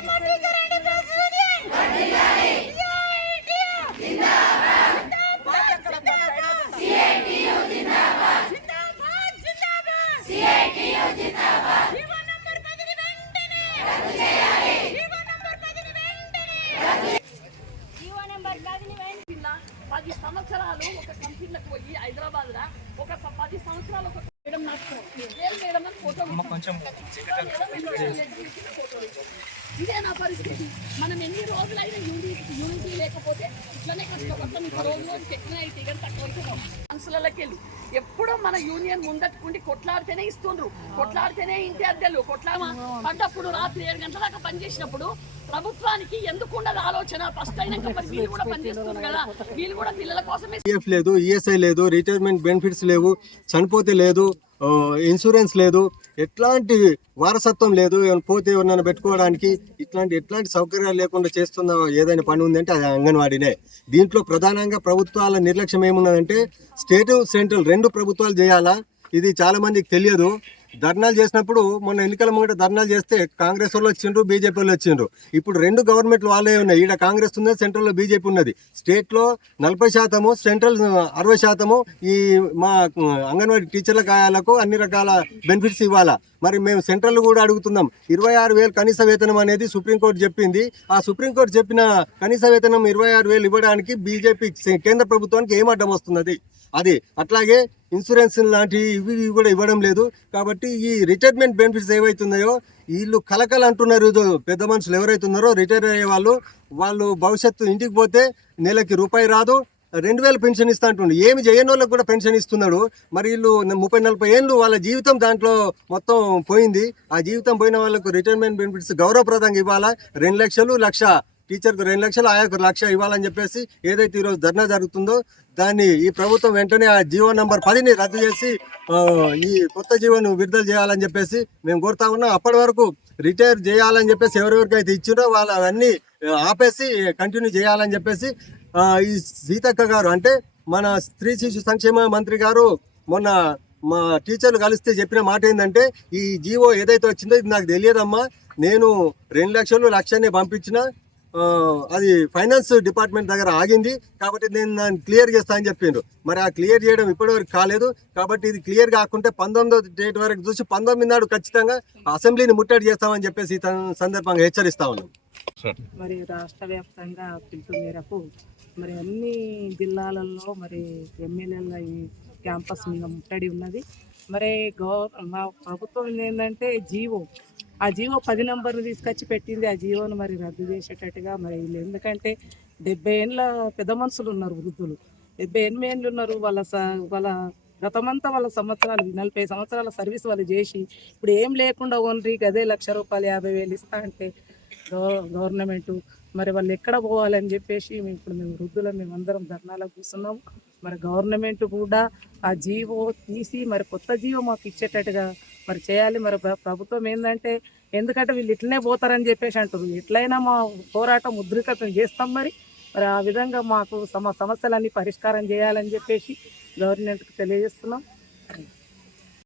10 సంవత్సరాలు ఒక కంపెనీలకు పోయి హైదరాబాద్ లా ఒక 10 సంవత్సరాలు ఒక మేడం మేడం ఫోటో ఇదే నా పరిస్థితి. మనం ఎన్ని రోజులైనా యూనిటీ లేకపోతే ఇట్లనే కష్టపడతాం. ఇంకో రోజులో టెక్నాలజీ కానీ తక్కువ మనసులకి వెళ్ళి ఎప్పుడో మన యూనియన్ ముందట్టుకుండి కొట్లాడితేనే ఇస్తుండ్రు, కొట్లాడితేనే ఇంటి అద్దెలు పడ్డప్పుడు రాత్రి 7 గంటల దాకా పనిచేసినప్పుడు ప్రభుత్వానికి ఎందుకు ఉండదు ఆలోచన? ఫస్ట్ అయినాక మరి వీళ్ళు కూడా పనిచేస్తున్నారు కదా, వీళ్ళు కూడా పిల్లల కోసమే. లేదు, ఈఎస్ఐ లేదు, రిటైర్మెంట్ బెనిఫిట్స్ లేవు, చనిపోతే లేదు, ఇన్సూరెన్స్ లేదు, ఎట్లాంటి వారసత్వం లేదు, పోతే ఎవరినైనా పెట్టుకోవడానికి ఎట్లాంటి సౌకర్యాలు లేకుండా చేస్తున్న ఏదైనా పని ఉందంటే అది అంగన్వాడీనే. దీంట్లో ప్రధానంగా ప్రభుత్వాల నిర్లక్ష్యం ఏమున్నదంటే స్టేట్ సెంట్రల్ 2 ప్రభుత్వాలు చేయాలా, ఇది చాలా మందికి తెలియదు. ధర్నాలు చేసినప్పుడు మొన్న ఎన్నికల ముంగట ధర్నాలు చేస్తే కాంగ్రెస్ వాళ్ళు వచ్చిండ్రు, బీజేపీ వాళ్ళు వచ్చిండ్రు. ఇప్పుడు 2 గవర్నమెంట్లు వాళ్ళే ఉన్నాయి. ఈడ కాంగ్రెస్ ఉన్నది, సెంట్రల్లో బీజేపీ ఉన్నది. స్టేట్లో 40%, సెంట్రల్ 60%. ఈ మా అంగన్వాడీ టీచర్ల గాయాలకు అన్ని రకాల బెనిఫిట్స్ ఇవ్వాలా. మరి మేము సెంట్రల్ కూడా అడుగుతున్నాం. 26,000 కనీస వేతనం అనేది సుప్రీంకోర్టు చెప్పింది. ఆ సుప్రీంకోర్టు చెప్పిన కనీస వేతనం 26,000 ఇవ్వడానికి బీజేపీ కేంద్ర ప్రభుత్వానికి ఏం అడ్డం వస్తున్నది? అది అట్లాగే ఇన్సూరెన్స్ లాంటి ఇవి కూడా ఇవ్వడం లేదు. కాబట్టి ఈ రిటైర్మెంట్ బెనిఫిట్స్ ఏవైతున్నాయో వీళ్ళు కలకలు అంటున్నారు. పెద్ద మనుషులు ఎవరైతున్నారో రిటైర్ అయ్యే వాళ్ళు భవిష్యత్తు ఇంటికి పోతే నెలకి రూపాయి రాదు, 2,000 పెన్షన్ ఇస్తా అంటుండు. ఏమి చేయని వాళ్ళకి కూడా పెన్షన్ ఇస్తున్నాడు. మరి వీళ్ళు 30-40 ఏళ్ళు వాళ్ళ జీవితం దాంట్లో మొత్తం పోయింది. ఆ జీవితం పోయిన వాళ్ళకు రిటైర్మెంట్ బెనిఫిట్స్ గౌరవప్రదంగా ఇవ్వాలా. 2 లక్షలు, 1,00,000 టీచర్కు 2 లక్షలు, ఆయాకు 1,00,000 ఇవ్వాలని చెప్పేసి ఏదైతే ఈరోజు ధర్నా జరుగుతుందో దాన్ని ఈ ప్రభుత్వం వెంటనే ఆ జీవో నంబర్ 10ని రద్దు చేసి ఈ కొత్త జీవోను విడుదల చేయాలని చెప్పేసి మేము కోరుతా ఉన్నాం. అప్పటి వరకు రిటైర్ చేయాలని చెప్పేసి ఎవరెవరికైతే ఇచ్చిందో వాళ్ళు అవన్నీ ఆపేసి కంటిన్యూ చేయాలని చెప్పేసి ఈ సీతక్క గారు అంటే మన స్త్రీ శిశు సంక్షేమ మంత్రి గారు మొన్న మా టీచర్లు కలిస్తే చెప్పిన మాట ఏంటంటే, ఈ జీవో ఏదైతే వచ్చిందో ఇది నాకు తెలియదమ్మా, నేను 2 లక్షలు, 1,00,000 పంపించిన, అది ఫైనాన్స్ డిపార్ట్మెంట్ దగ్గర ఆగింది కాబట్టి నేను దాన్ని క్లియర్ చేస్తా అని చెప్పిండ్రు. మరి ఆ క్లియర్ చేయడం ఇప్పటివరకు కాలేదు. కాబట్టి ఇది క్లియర్ కాకుంటే 19వ డేట్ వరకు చూసి 19 నాడు ఖచ్చితంగా అసెంబ్లీని ముట్టడి చేస్తామని చెప్పేసి ఈ సందర్భంగా హెచ్చరిస్తా ఉన్నాం. మరి రాష్ట్ర వ్యాప్తంగా పిలుపు మేరకు మరి అన్ని జిల్లాలలో మరి ఎమ్మెల్యేల ఈ క్యాంపస్ మీద ముట్టడి ఉన్నది. మరి మా ప్రభుత్వం ఏంటంటే ఆ జీవో 10 నంబర్ను తీసుకొచ్చి పెట్టింది. ఆ జీవోను మరి రద్దు చేసేటట్టుగా మరి వీళ్ళు ఎందుకంటే 70 ఏళ్ళ పెద్ద మనుషులు ఉన్నారు, వృద్ధులు 78 ఏళ్ళు ఉన్నారు. వాళ్ళ గతమంతా వాళ్ళ సంవత్సరాలు 40 సంవత్సరాల సర్వీస్ వాళ్ళు చేసి ఇప్పుడు ఏం లేకుండా ఓన్లీ గదే ₹1,00,000 ఇస్తా అంటే గవర్నమెంటు మరి వాళ్ళు ఎక్కడ పోవాలని చెప్పేసి మేము వృద్ధులు మేమందరం ధర్నాలకు కూర్చున్నాం. మరి గవర్నమెంట్ కూడా ఆ జీవో తీసి మరి కొత్త జీవో మాకు ఇచ్చేటట్టుగా మరి చేయాలి. మరి ప్రభుత్వం ఏంటంటే ఎందుకంటే వీళ్ళు ఇట్లనే పోతారని చెప్పేసి అంటారు. ఎట్లయినా మా పోరాటం ఉధృతం చేస్తాం. మరి ఆ విధంగా మాకు సమస్యలన్నీ పరిష్కారం చేయాలని చెప్పేసి గవర్నమెంట్కి తెలియజేస్తున్నాం.